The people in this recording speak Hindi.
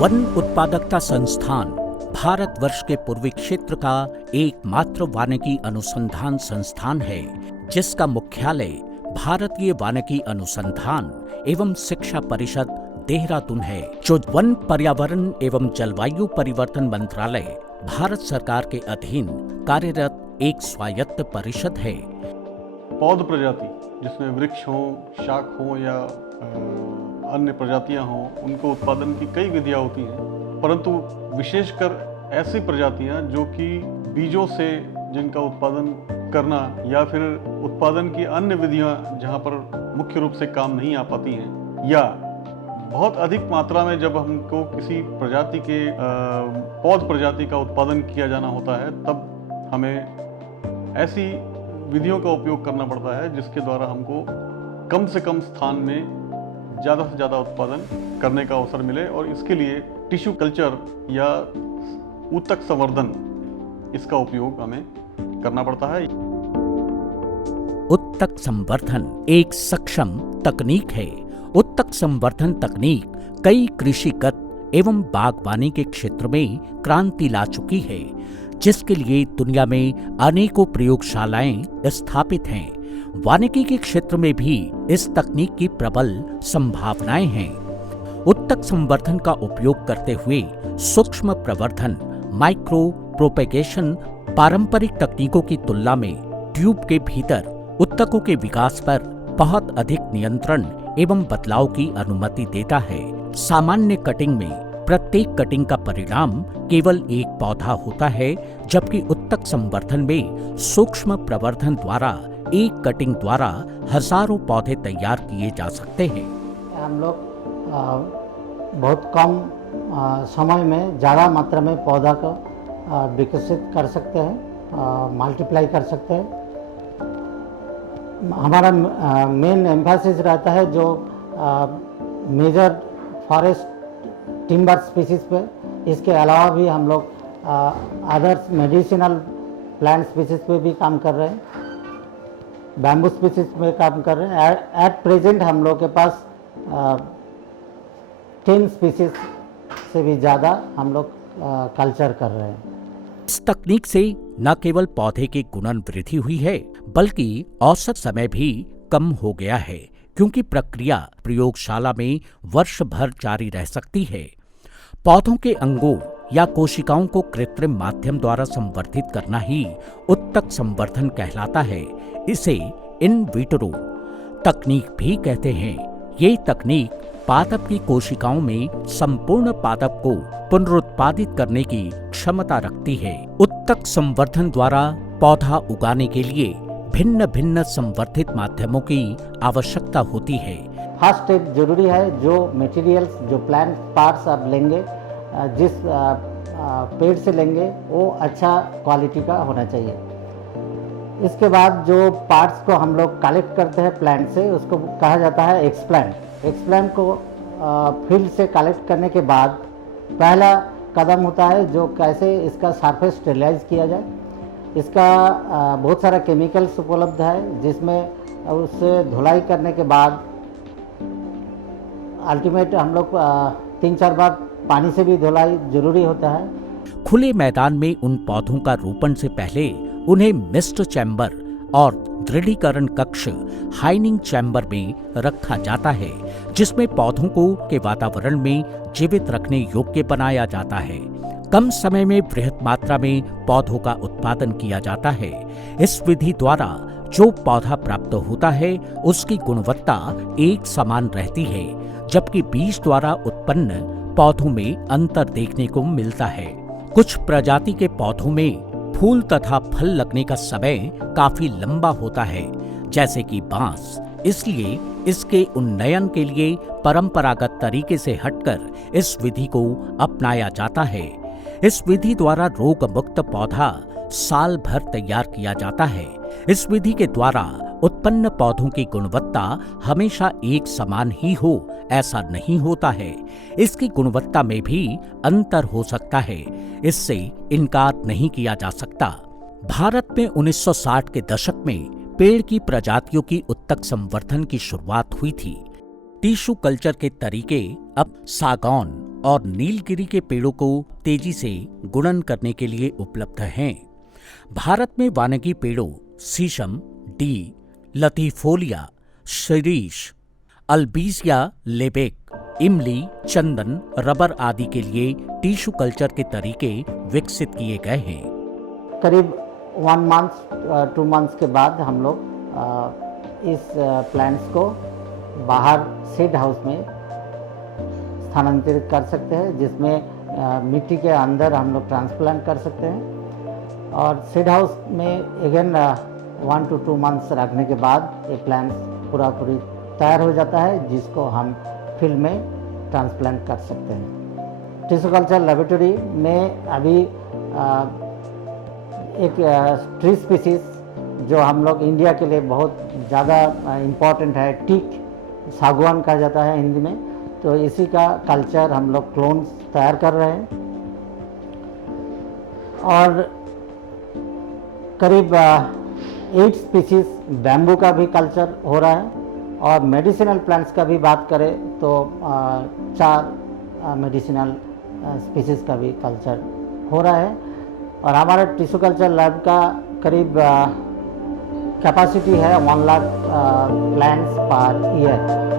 वन उत्पादकता संस्थान भारतवर्ष के पूर्वी क्षेत्र का एकमात्र वानिकी अनुसंधान संस्थान है, जिसका मुख्यालय भारतीय वानिकी अनुसंधान एवं शिक्षा परिषद देहरादून है, जो वन, पर्यावरण एवं जलवायु परिवर्तन मंत्रालय भारत सरकार के अधीन कार्यरत एक स्वायत्त परिषद है। पौध प्रजाति जिसमें वृक्ष हो, शाख हो या अन्य प्रजातियां हों, उनको उत्पादन की कई विधियां होती हैं, परंतु विशेषकर ऐसी प्रजातियां जो कि बीजों से जिनका उत्पादन करना या फिर उत्पादन की अन्य विधियां जहां पर मुख्य रूप से काम नहीं आ पाती हैं, या बहुत अधिक मात्रा में जब हमको किसी प्रजाति के पौध प्रजाति का उत्पादन किया जाना होता है, तब हमें ऐसी विधियों का उपयोग करना पड़ता है जिसके द्वारा हमको कम से कम स्थान में ज़्यादा से ज़्यादा उत्पादन करने का अवसर मिले, और इसके लिए टिश्यू कल्चर या ऊतक संवर्धन, इसका उपयोग हमें करना पड़ता है। उत्तक संवर्धन एक सक्षम तकनीक है। उत्तक संवर्धन तकनीक कई कृषिगत एवं बागवानी के क्षेत्र में क्रांति ला चुकी है, जिसके लिए दुनिया में अनेकों प्रयोगशालाएं स्थापित हैं। वानिकी के क्षेत्र में भी इस तकनीक की प्रबल संभावनाएं हैं। उत्तक संवर्धन का उपयोग करते हुए सूक्ष्म प्रवर्धन, माइक्रो प्रोपेगेशन पारंपरिक तकनीकों की तुलना में ट्यूब के भीतर उत्तकों के विकास पर बहुत अधिक नियंत्रण एवं बदलाव की अनुमति देता है। सामान्य कटिंग में प्रत्येक कटिंग का परिणाम केवल एक पौधा होता है, जबकि उत्तक संवर्धन में सूक्ष्म प्रवर्धन द्वारा एक कटिंग द्वारा हजारों पौधे तैयार किए जा सकते हैं। हम लोग बहुत कम समय में ज़्यादा मात्रा में पौधा को विकसित कर सकते हैं, मल्टीप्लाई कर सकते हैं। हमारा मेन एम्फेसिस रहता है जो मेजर फॉरेस्ट टिम्बर स्पीसीज पे। इसके अलावा भी हम लोग अदर्स मेडिसिनल प्लांट स्पीसीज पे भी काम कर रहे हैं, बैम्बू स्पीसीज में काम कर रहे हैं। एट प्रेजेंट हम लोग के पास 10 स्पीसीज से भी ज़्यादा हम लोग कल्चर कर रहे हैं। इस तकनीक से न केवल पौधे की गुणन वृद्धि हुई है, बल्कि औसत समय भी कम हो गया है, क्योंकि प्रक्रिया प्रयोगशाला में वर्ष भर जारी रह सकती है। पौधों के अंगों या कोशिकाओं को कृत्रिम माध्यम द्वारा संवर्धित करना ही उत्तक संवर्धन कहलाता है। इसे इन विट्रो तकनीक भी कहते हैं। ये तकनीक पादप की कोशिकाओं में संपूर्ण पादप को पुनरुत्पादित करने की क्षमता रखती है। उत्तक संवर्धन द्वारा पौधा उगाने के लिए भिन्न भिन्न संवर्धित माध्यमों की आवश्यकता होती है। फर्स्ट स्टेप जरूरी है। जो मटेरियल्स, जो प्लांट पार्ट्स आप लेंगे, जिस पेड़ से लेंगे, वो अच्छा क्वालिटी का होना चाहिए। इसके बाद जो पार्ट्स को हम लोग कलेक्ट करते हैं प्लांट से, उसको कहा जाता है एक्सप्लांट। एक्सप्लांट को फील्ड से कलेक्ट करने के बाद पहला कदम होता है जो कैसे इसका सरफेस स्टेरिलाइज किया जाए। इसका बहुत सारा केमिकल्स उपलब्ध है, जिसमें उससे धुलाई करने के बाद अल्टीमेट हम लोग 3-4 बार पानी से भी धुलाई जरूरी होता है। खुले मैदान में उन पौधों का रोपण से पहले उन्हें मिस्ट चैम्बर और दृढ़ीकरण कक्ष हाइनिंग चैम्बर में रखा जाता है, जिसमें पौधों को के वातावरण में जीवित रखने योग्य बनाया जाता है। कम समय में बृहत मात्रा में पौधों का उत्पादन किया जाता है। इस विधि द्वारा जो पौधा प्राप्त होता है उसकी गुणवत्ता एक समान रहती है, जबकि बीज द्वारा उत्पन्न पौधों में अंतर देखने को मिलता है। कुछ प्रजाति के पौधों में फूल तथा फल लगने का समय काफी लंबा होता है, जैसे कि बांस। इसलिए इसके उन्नयन के लिए परंपरागत तरीके से हटकर इस विधि को अपनाया जाता है। इस विधि द्वारा रोग मुक्त पौधा साल भर तैयार किया जाता है। इस विधि के द्वारा उत्पन्न पौधों की गुणवत्ता हमेशा एक समान ही हो, ऐसा नहीं होता है। इसकी गुणवत्ता में भी अंतर हो सकता है, इससे इनकार नहीं किया जा सकता। भारत में 1960 के दशक में पेड़ की प्रजातियों की उत्तक संवर्धन की शुरुआत हुई थी। टिश्यू कल्चर के तरीके अब सागौन, और नीलगिरी के पेड़ों को तेजी से गुणन करने के लिए उपलब्ध हैं। भारत में वानगी पेड़ों शीशम, डी, लतीफोलिया, शिरीष, अल्बीसिया लेबेक, इमली, चंदन, रबर आदि के लिए टिश्यू कल्चर के तरीके विकसित किए गए हैं। करीब 1 मंथ 2 मंथ्स के बाद हम लोग इस प्लांट्स को बाहर सीड हाउस में स्थानांतरित कर सकते हैं, जिसमें मिट्टी के अंदर हम लोग ट्रांसप्लांट कर सकते हैं। और सीड हाउस में अगेन 1 to 2 मंथ्स रखने के बाद ये प्लांट्स पूरी तैयार हो जाता है, जिसको हम फील्ड में ट्रांसप्लांट कर सकते हैं। टिश्यू कल्चर लेबोरेटरी में अभी एक ट्री स्पीसीज जो हम लोग इंडिया के लिए बहुत ज़्यादा इम्पॉर्टेंट है, टीक सागवान कहा जाता है हिंदी में, तो इसी का कल्चर हम लोग क्लोन्स तैयार कर रहे हैं। और करीब 8 स्पीसीज बैम्बू का भी कल्चर हो रहा है। और मेडिसिनल प्लांट्स का भी बात करें तो 4 मेडिसिनल स्पीसीज का भी कल्चर हो रहा है। और हमारे टिश्यू कल्चर लैब का करीब कैपेसिटी है 1 लाख प्लांट्स पर ईयर।